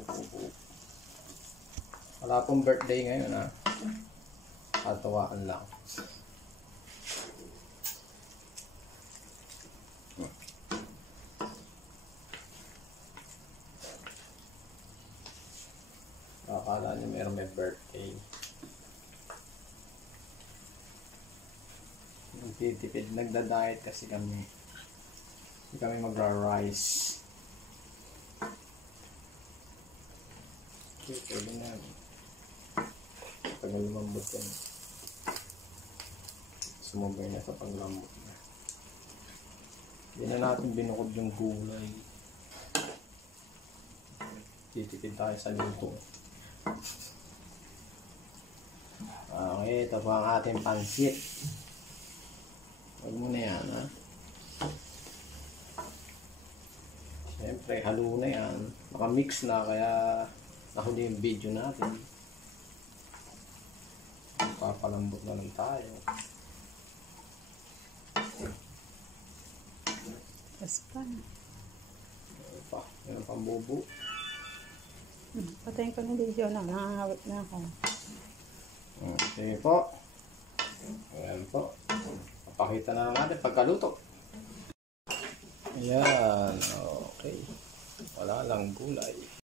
bubo. Wala pong birthday ngayon ha. Katawaan lang. Akala niyo meron may birthday. Nagtitipid, nagda-diet kasi kami. Hindi kami magra-rice. Okay, pwede na yan. Pag lumambot yan. Sumabay na sa paglambot na. Hindi na natin binukod yung gulay. Titipid tayo sa luto. Okay, ito po ang ating pansit. Huwag mo na yan, ha? Siyempre, halo na yan. Nakamix na, kaya nahuli yung video natin. Papalambot na lang tayo. Paspan. Ano pa? Yan ang pambubo. Patayin ko ng video na. Nakahawit na ako. Sige po. Ayan po. Papakita na lang natin pagkaluto. Ayan. Okay. Wala lang gulay.